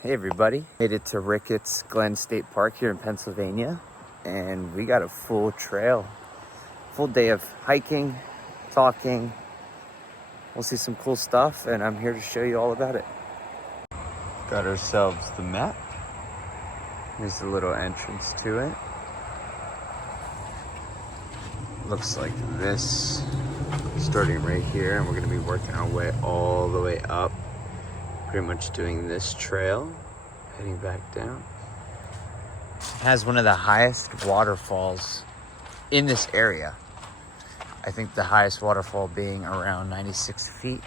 Hey everybody, made it to Ricketts Glen State Park here in Pennsylvania, and we got a full trail, full day of hiking, talking. We'll see some cool stuff, and I'm here to show you all about it. Got ourselves the map. Here's the little entrance to it. Looks like this, starting right here, and we're gonna be working our way all the way up. Pretty much doing this trail, heading back down. It has one of the highest waterfalls in this area. I think the highest waterfall being around 96 feet.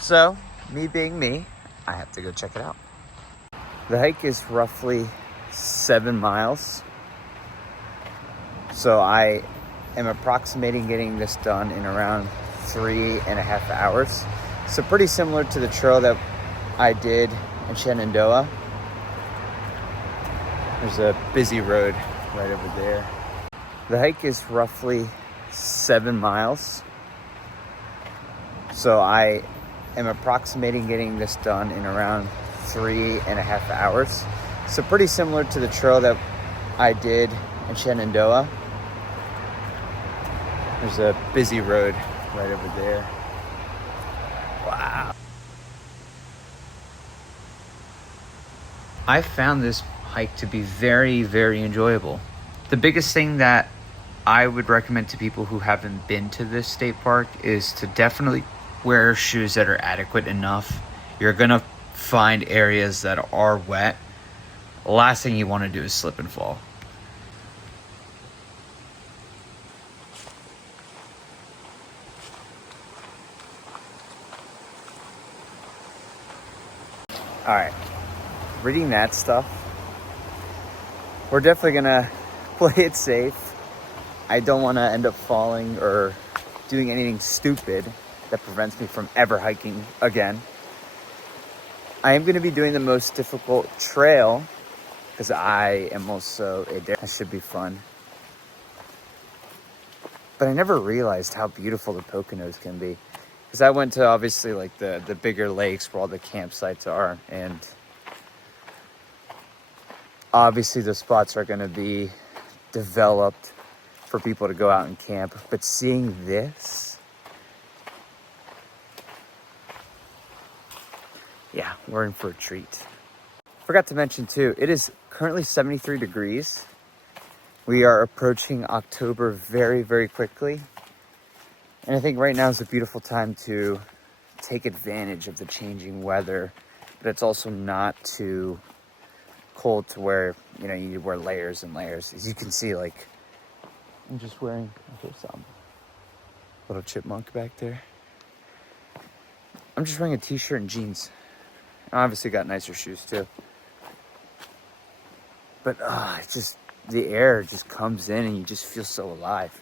So, me being me, I have to go check it out. The hike is roughly 7 miles. So I am approximating getting this done in around 3.5 hours. So pretty similar to the trail that I did in Shenandoah. There's a busy road right over there. The hike is roughly 7 miles. So I am approximating getting this done in around 3.5 hours. So pretty similar to the trail that I did in Shenandoah. There's a busy road right over there. Wow. I found this hike to be very, very enjoyable. The biggest thing that I would recommend to people who haven't been to this state park is to definitely wear shoes that are adequate enough. You're gonna find areas that are wet. The last thing you want to do is slip and fall. All right, reading that stuff, we're definitely gonna play it safe. I don't want to end up falling or doing anything stupid that prevents me from ever hiking again. I am going to be doing the most difficult trail because I am also a dare. That should be fun. But I never realized how beautiful the Poconos can be. Because I went to obviously like the bigger lakes where all the campsites are. And obviously the spots are going to be developed for people to go out and camp. But seeing this, yeah, we're in for a treat. Forgot to mention too, it is currently 73 degrees. We are approaching October very, very quickly. And I think right now is a beautiful time to take advantage of the changing weather, but it's also not too cold to where, you know, you need to wear layers and layers. As you can see, like, I'm just wearing, here's some little chipmunk back there. I'm just wearing a t-shirt and jeans. I obviously got nicer shoes too. But it's just, the air just comes in and you just feel so alive.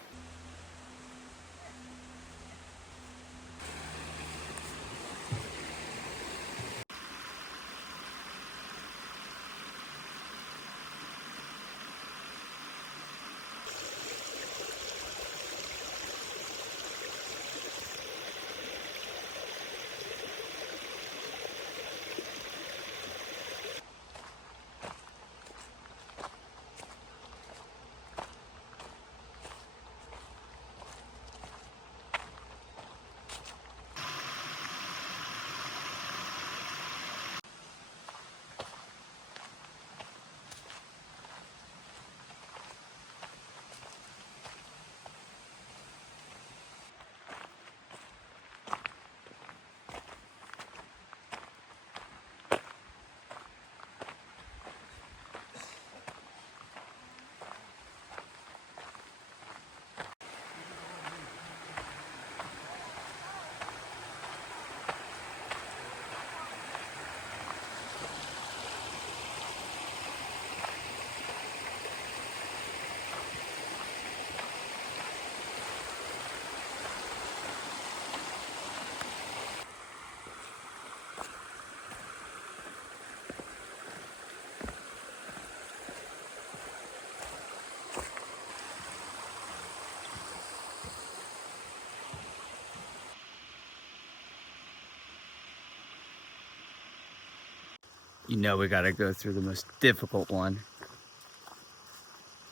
You know we gotta go through the most difficult one.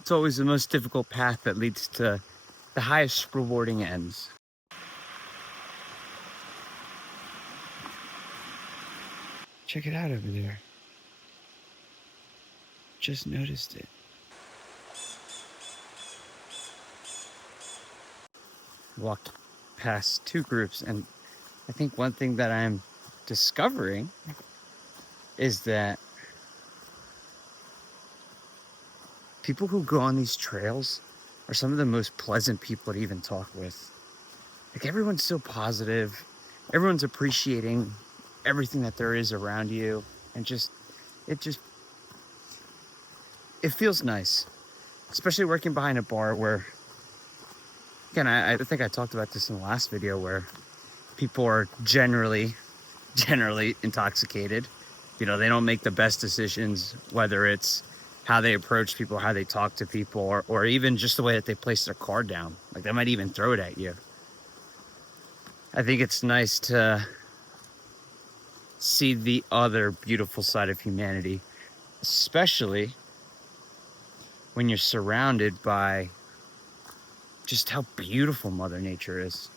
It's always the most difficult path that leads to the highest rewarding ends. Check it out over there. Just noticed it. Walked past two groups, and I think one thing that I'm discovering is that people who go on these trails are some of the most pleasant people to even talk with. Like, everyone's so positive, everyone's appreciating everything that there is around you, and it feels nice, especially working behind a bar where, again, I think I talked about this in the last video, where people are generally intoxicated. You know, they don't make the best decisions, whether it's how they approach people, how they talk to people, or even just the way that they place their card down. Like, they might even throw it at you. I think it's nice to see the other beautiful side of humanity, especially when you're surrounded by just how beautiful Mother Nature is.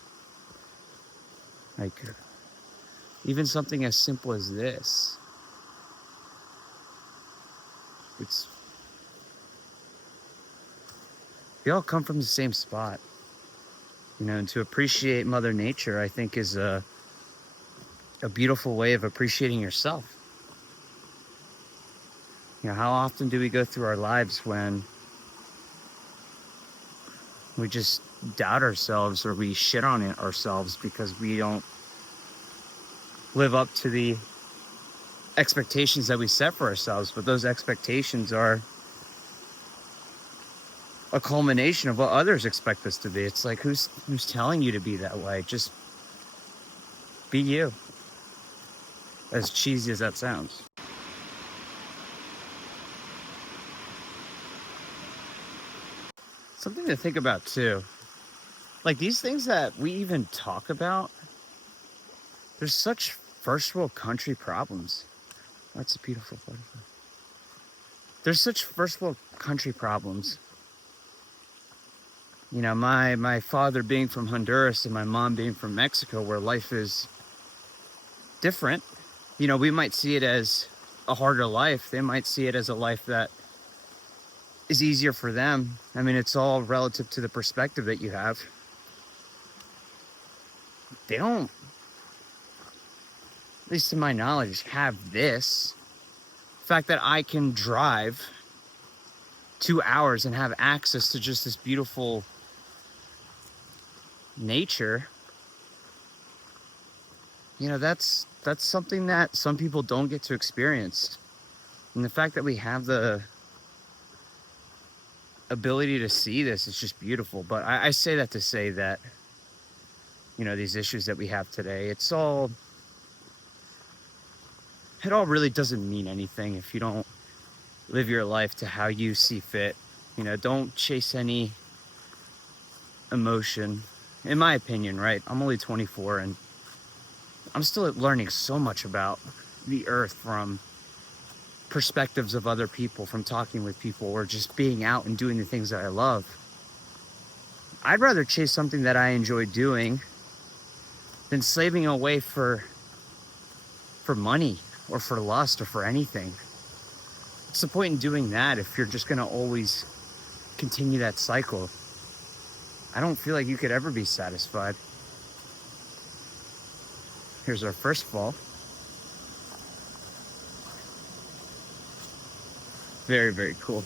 Like, even something as simple as this. We all come from the same spot. You know, and to appreciate Mother Nature, I think, is a beautiful way of appreciating yourself. You know, how often do we go through our lives when we just doubt ourselves, or we shit on it ourselves because we don't live up to the expectations that we set for ourselves? But those expectations are a culmination of what others expect us to be. It's like, who's telling you to be that way? Just be you. As cheesy as that sounds. Something to think about too. Like, these things that we even talk about, there's such first world country problems. That's a beautiful butterfly. There's such first world country problems. You know, my father being from Honduras and my mom being from Mexico, where life is different. You know, we might see it as a harder life. They might see it as a life that is easier for them. I mean, it's all relative to the perspective that you have. They don't, at least to my knowledge, have this. The fact that I can drive 2 hours and have access to just this beautiful nature, you know, that's something that some people don't get to experience. And the fact that we have the ability to see this is just beautiful. But I say that to say that, you know, these issues that we have today, it all really doesn't mean anything if you don't live your life to how you see fit. You know, don't chase any emotion, in my opinion, right? I'm only 24 and I'm still learning so much about the earth from perspectives of other people, from talking with people, or just being out and doing the things that I love. I'd rather chase something that I enjoy doing than slaving away for money or for lust or for anything. What's the point in doing that if you're just gonna always continue that cycle? I don't feel like you could ever be satisfied. Here's our first fall. Very, very cool.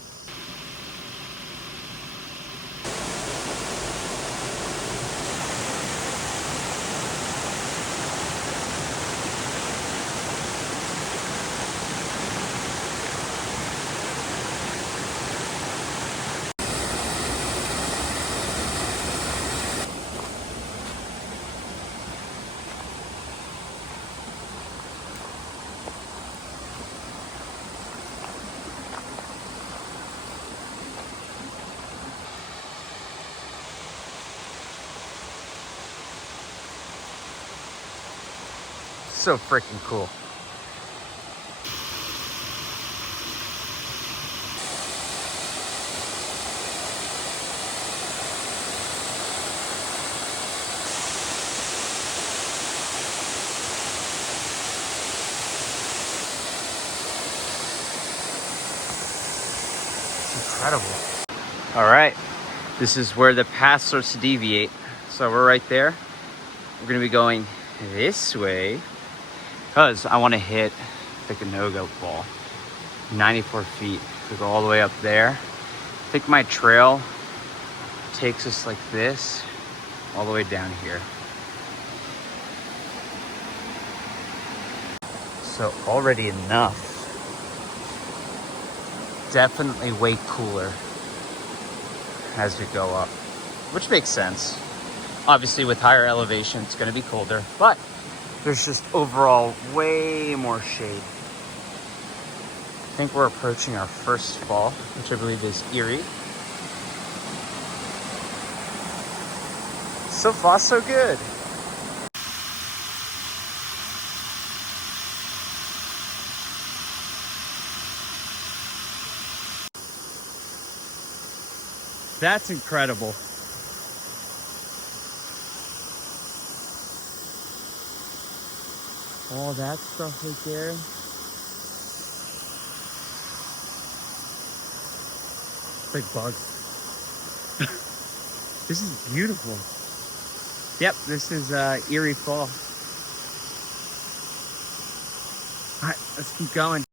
So freaking cool. incredible. All right, this is where the path starts to deviate. So we're right there. We're gonna be going this way because I want to hit the Canoga Fall, 94 feet. We go all the way up there. I think my trail takes us like this all the way down here. So already enough. Definitely way cooler as we go up, which makes sense. Obviously with higher elevation, it's gonna be colder, but there's just overall way more shade. I think we're approaching our first fall, which I believe is Erie. So far, so good. That's incredible. All that stuff right there. Big bugs. This is beautiful. Yep, this is Erie Fall. All right, let's keep going.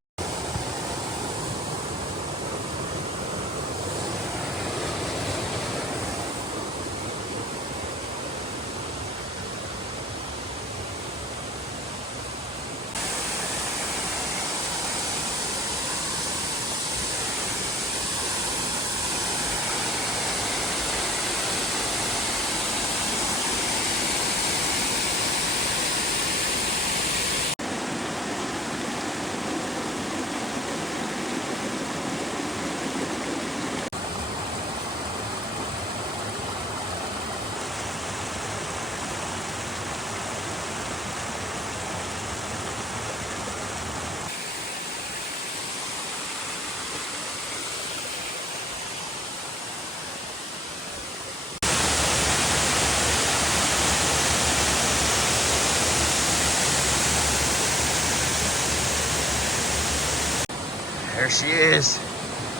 There she is.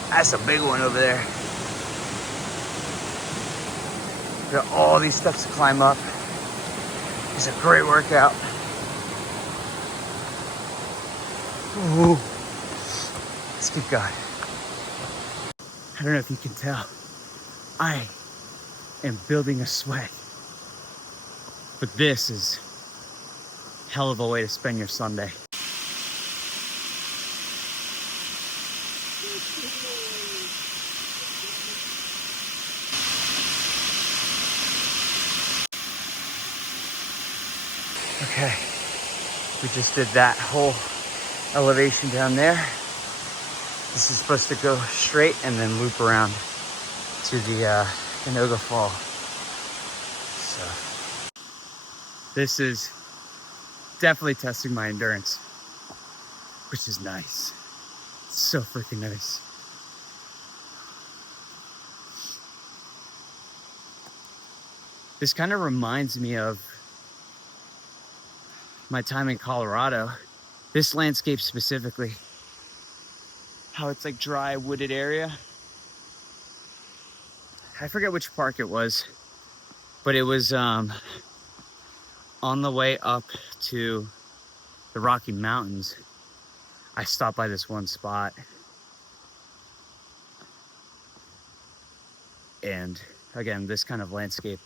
That's a big one over there. Got all these steps to climb up. It's a great workout. Ooh. Let's keep going. I don't know if you can tell. I am building a sweat. But this is a hell of a way to spend your Sunday. Okay, we just did that whole elevation down there. This is supposed to go straight and then loop around to the Canoga Fall. So this is definitely testing my endurance, which is nice. It's so freaking nice. This kind of reminds me of my time in Colorado, this landscape specifically, how it's like dry wooded area. I forget which park it was, but it was on the way up to the Rocky Mountains. I stopped by this one spot and again, this kind of landscape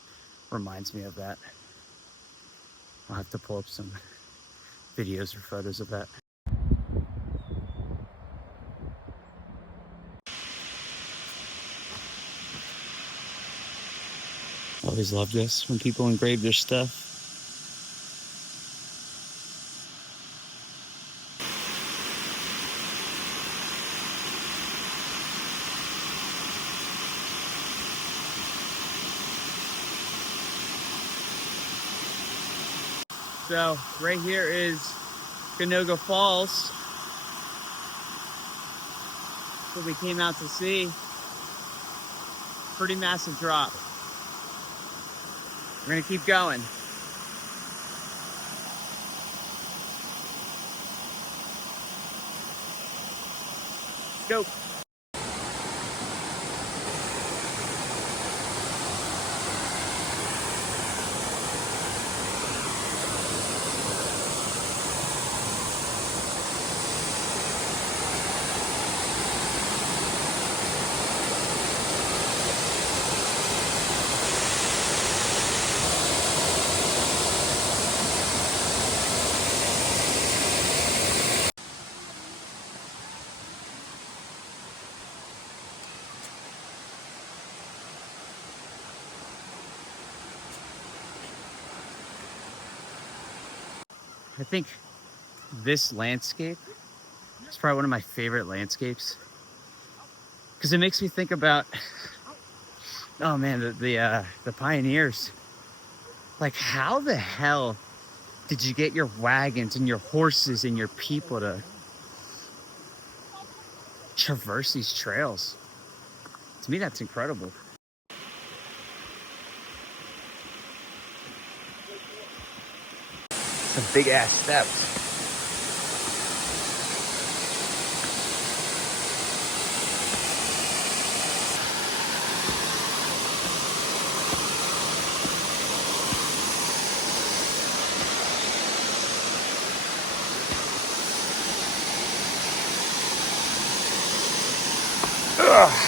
reminds me of that. I'll have to pull up some videos or photos of that. Always love this when people engrave their stuff. So right here is Canoga Falls. That's what we came out to see. Pretty massive drop. We're gonna keep going. Let's go. I think this landscape is probably one of my favorite landscapes because it makes me think about, oh man, the pioneers. Like, how the hell did you get your wagons and your horses and your people to traverse these trails? To me, that's incredible. Some big ass steps. Ugh.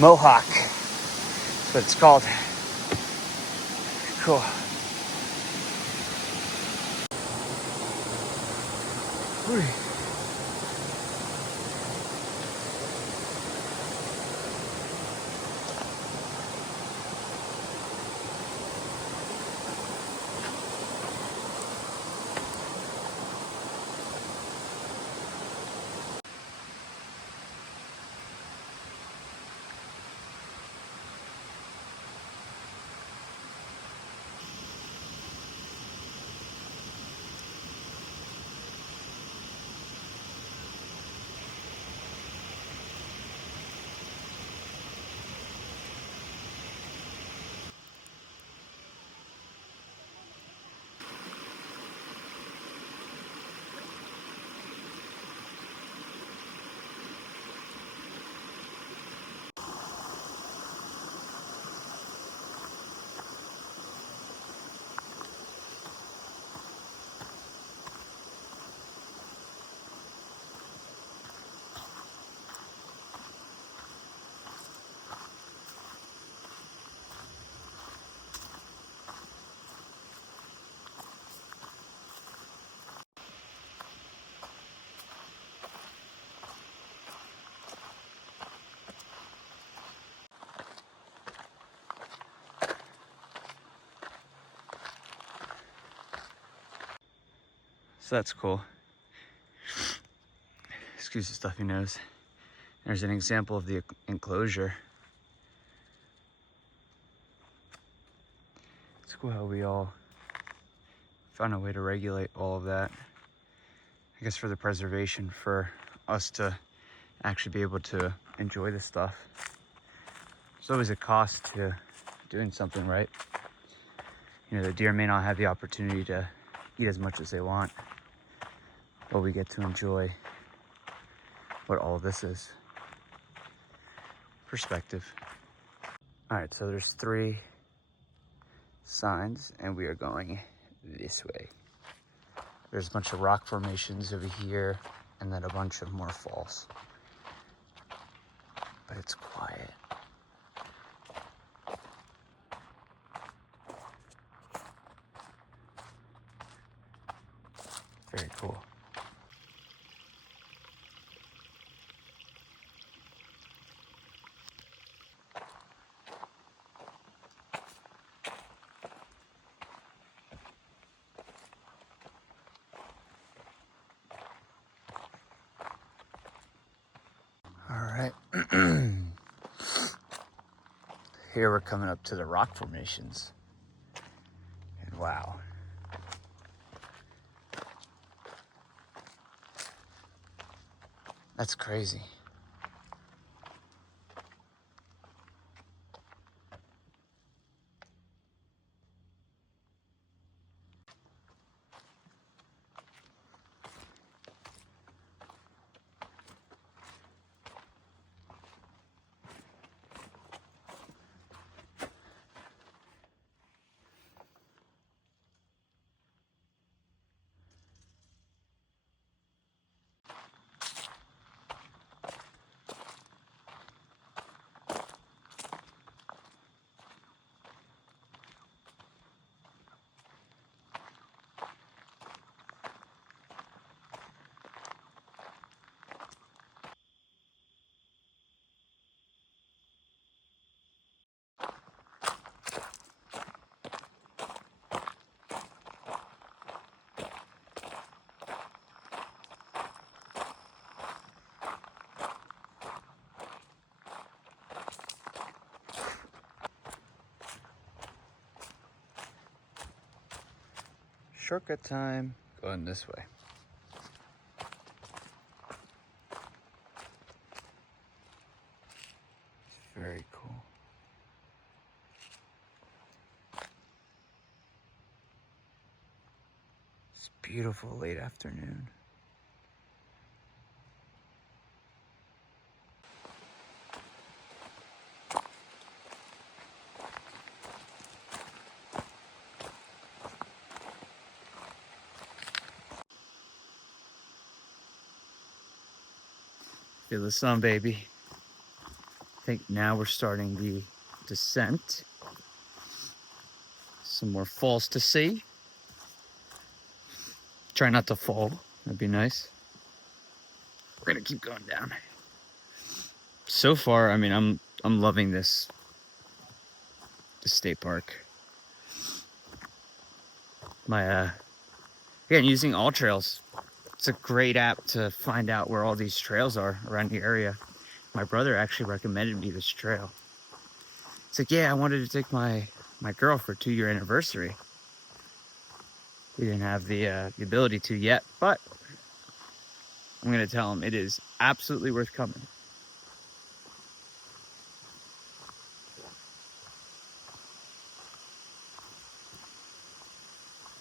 Mohawk, that's what it's called. Cool. So that's cool. Excuse the stuffy nose. There's an example of the enclosure. It's cool how we all found a way to regulate all of that. I guess for the preservation, for us to actually be able to enjoy this stuff. There's always a cost to doing something right. You know, the deer may not have the opportunity to eat as much as they want, but we get to enjoy what all of this is. Perspective. All right, so there's 3 signs and we are going this way. There's a bunch of rock formations over here and then a bunch of more falls. But it's quiet. Very cool. All right. Here we're coming up to the rock formations. And wow. That's crazy. Shortcut time. Going this way. It's very cool. It's beautiful late afternoon. Feel the sun, baby. I think now we're starting the descent. Some more falls to see. Try not to fall. That'd be nice. We're gonna keep going down. So far, I mean, I'm loving this state park. Again, using All Trails. It's a great app to find out where all these trails are around the area. My brother actually recommended me this trail. It's like, yeah, I wanted to take my girl for a 2-year anniversary. We didn't have the ability to yet, but I'm gonna tell him it is absolutely worth coming.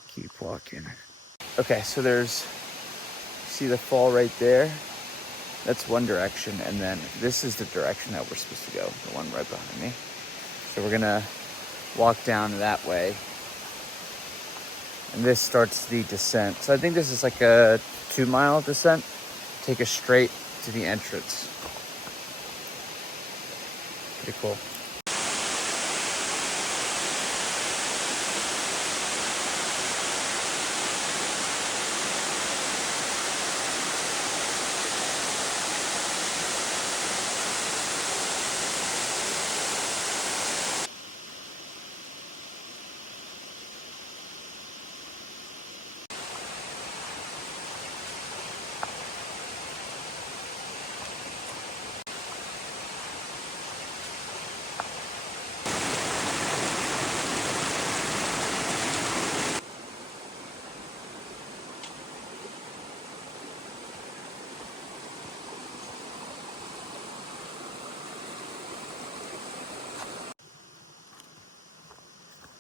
Keep walking. Okay, so see the fall right there? That's one direction, and then this is the direction that we're supposed to go, the one right behind me. So we're gonna walk down that way, and this starts the descent. So I think this is like a 2-mile descent. Take us straight to the entrance. Pretty cool.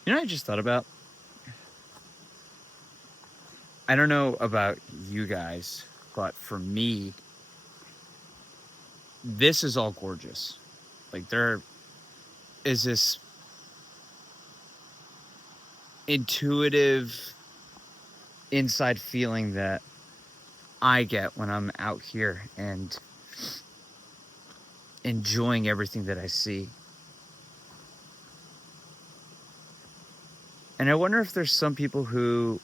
You know what I just thought about? I don't know about you guys, but for me, this is all gorgeous. Like, there is this intuitive inside feeling that I get when I'm out here and enjoying everything that I see. And I wonder if there's some people who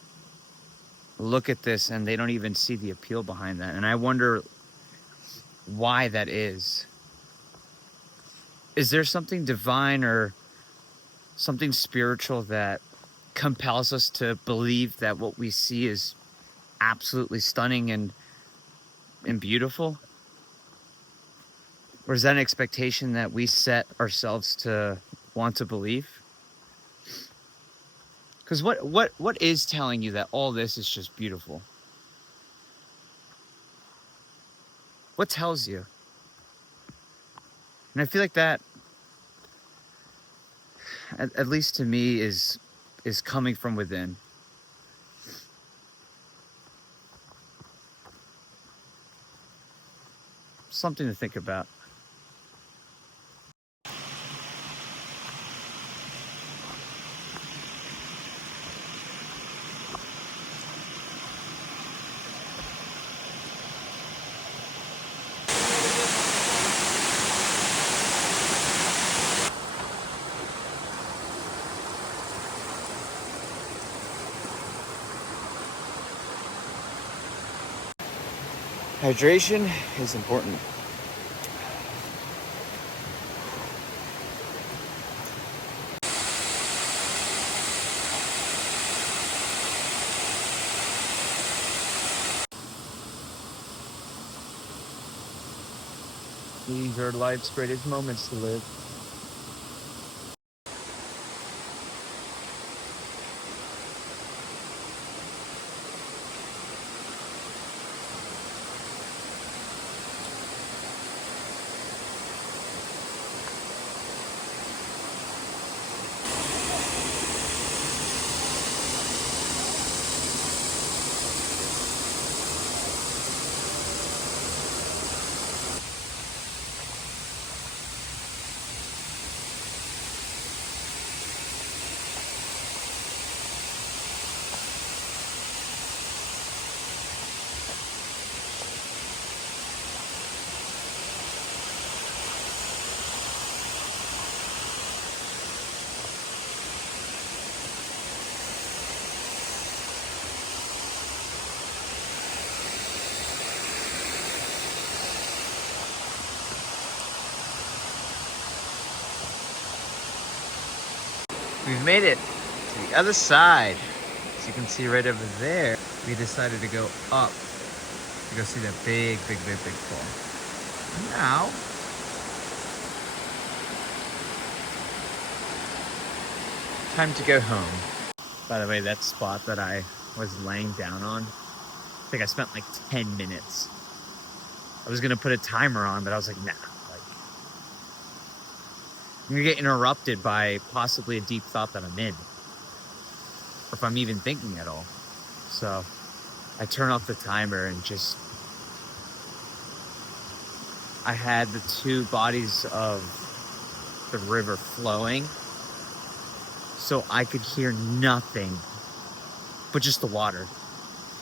look at this and they don't even see the appeal behind that. And I wonder why that is. Is there something divine or something spiritual that compels us to believe that what we see is absolutely stunning and beautiful? Or is that an expectation that we set ourselves to want to believe? Because what is telling you that all this is just beautiful? What tells you? And I feel like that, at least to me, is coming from within. Something to think about. Hydration is important. These are life's greatest moments to live. We've made it to the other side. As you can see right over there, we decided to go up to go see that big fall. Now, time to go home. By the way, that spot that I was laying down on, I think I spent like 10 minutes. I was gonna put a timer on, but I was like, nah. I'm gonna get interrupted by possibly a deep thought that I'm in, or if I'm even thinking at all. So I turn off the timer and just, I had the two bodies of the river flowing, so I could hear nothing but just the water.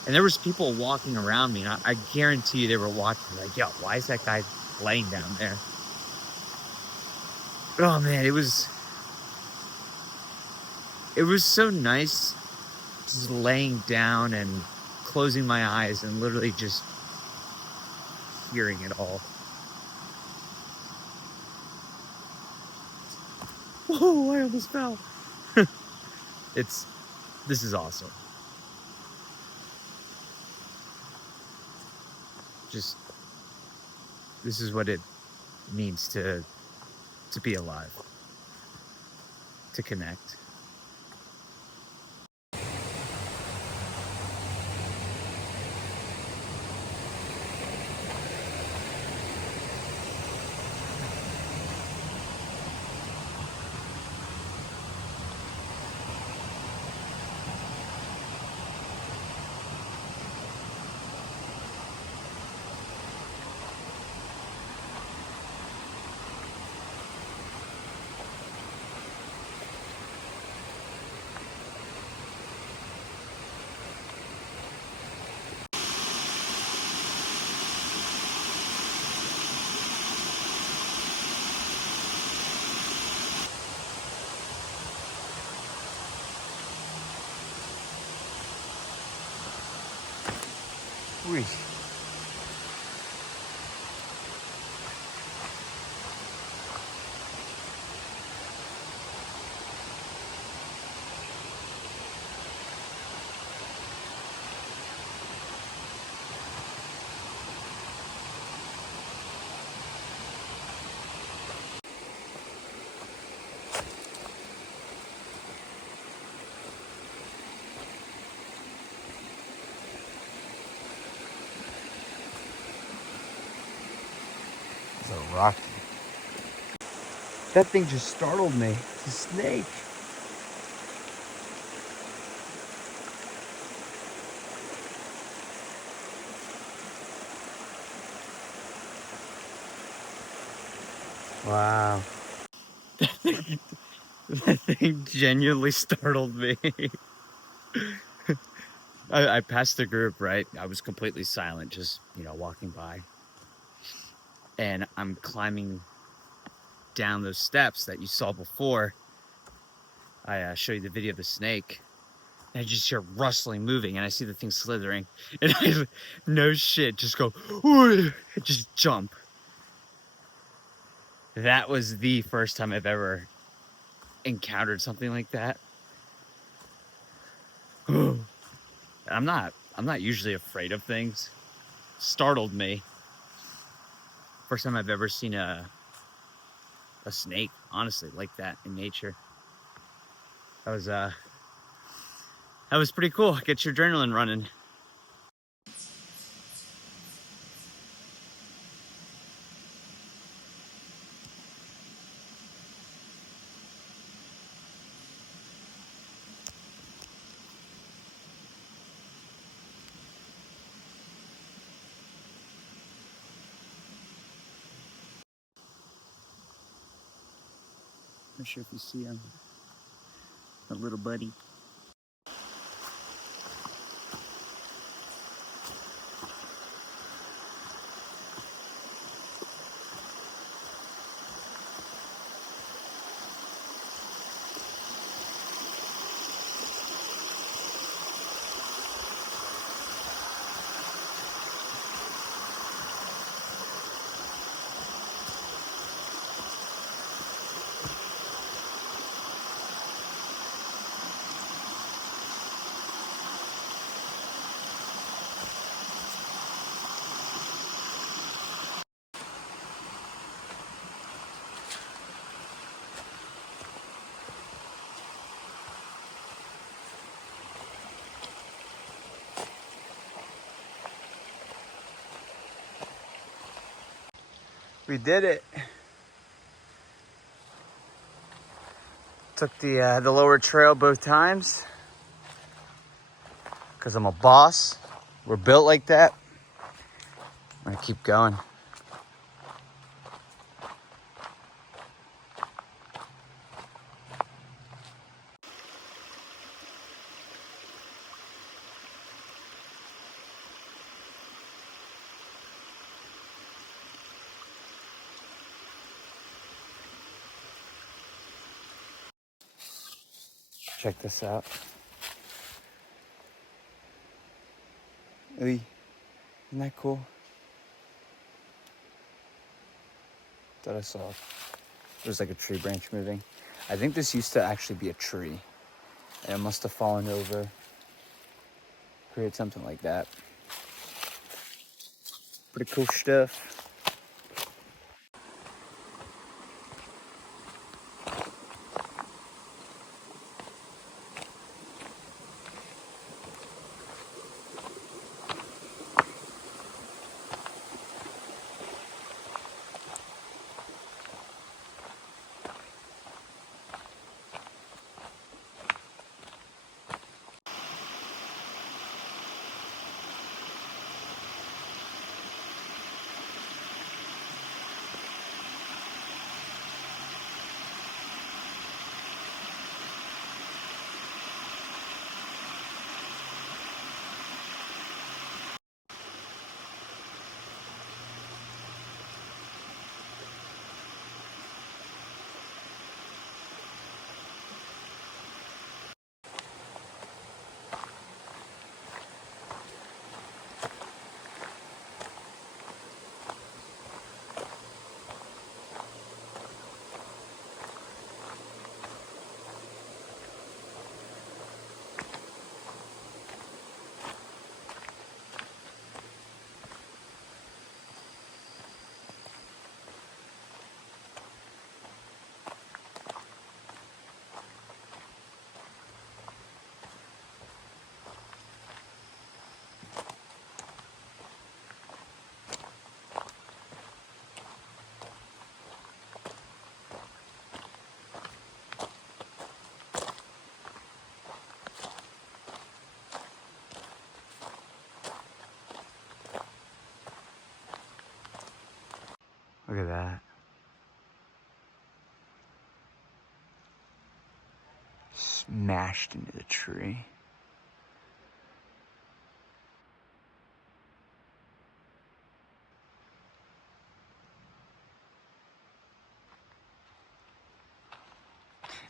And there was people walking around me, and I guarantee you they were watching, like, yo, why is that guy laying down there? Oh man, it was so nice just laying down and closing my eyes and literally just hearing it all. Whoa, I almost fell. This is awesome. Just, this is what it means to be alive, to connect. Whee. It's a rocky. That thing just startled me. It's a snake. Wow. That thing genuinely startled me. I passed the group, right? I was completely silent, just, walking by. And I'm climbing down those steps that you saw before. I show you the video of the snake. And I just hear rustling, moving, and I see the thing slithering. And I, no shit, just go, just jump. That was the first time I've ever encountered something like that. I'm not usually afraid of things. Startled me. First time I've ever seen a snake, honestly, like that in nature. That was pretty cool. Get your adrenaline running. Not sure if you see him, a little buddy. We did it. Took the lower trail both times because I'm a boss. We're built like that. I'm gonna keep going. Check this out. Ooh, isn't that cool? Thought I saw there's like a tree branch moving. I think this used to actually be a tree, and it must have fallen over, created something like that. Pretty cool stuff. Look at that. Smashed into the tree.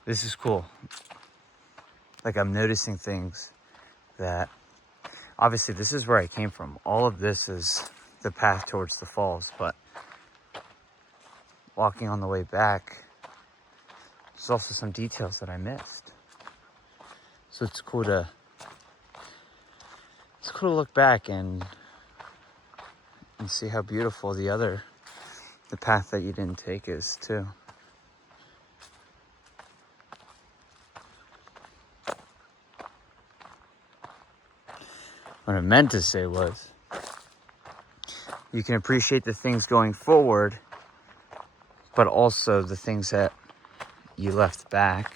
This is cool. Like, I'm noticing things that, obviously this is where I came from. All of this is the path towards the falls, but walking on the way back, there's also some details that I missed. So it's cool to look back and see how beautiful the path that you didn't take is too. What I meant to say was, you can appreciate the things going forward, but also the things that you left back.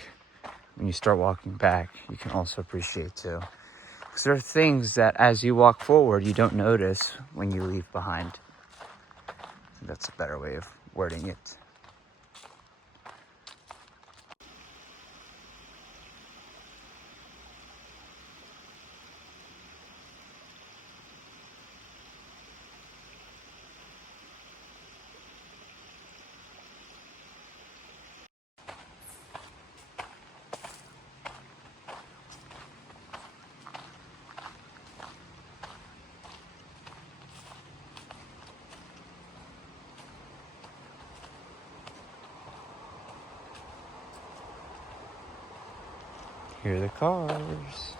When you start walking back, you can also appreciate too. Because there are things that as you walk forward, you don't notice when you leave behind. That's a better way of wording it. Here are the cars.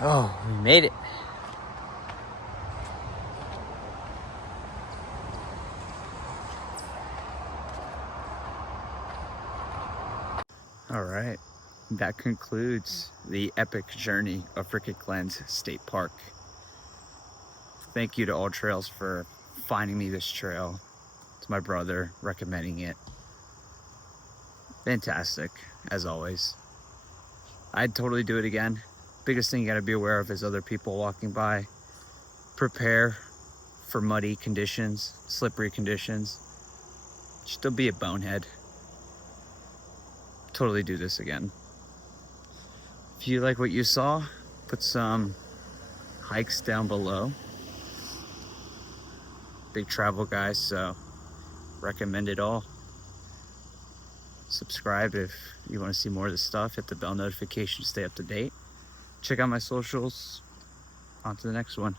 Oh, we made it. All right. that concludes the epic journey of Ricketts Glen State Park. Thank you to All Trails for finding me this trail. To my brother recommending it. Fantastic, as always. I'd totally do it again. Biggest thing you gotta be aware of is other people walking by. Prepare for muddy conditions, slippery conditions. Just don't be a bonehead. Totally do this again. If you like what you saw, put some hikes down below. Big travel guys, so recommend it all. Subscribe if you want to see more of this stuff. Hit the bell notification to stay up to date. Check out my socials. On to the next one.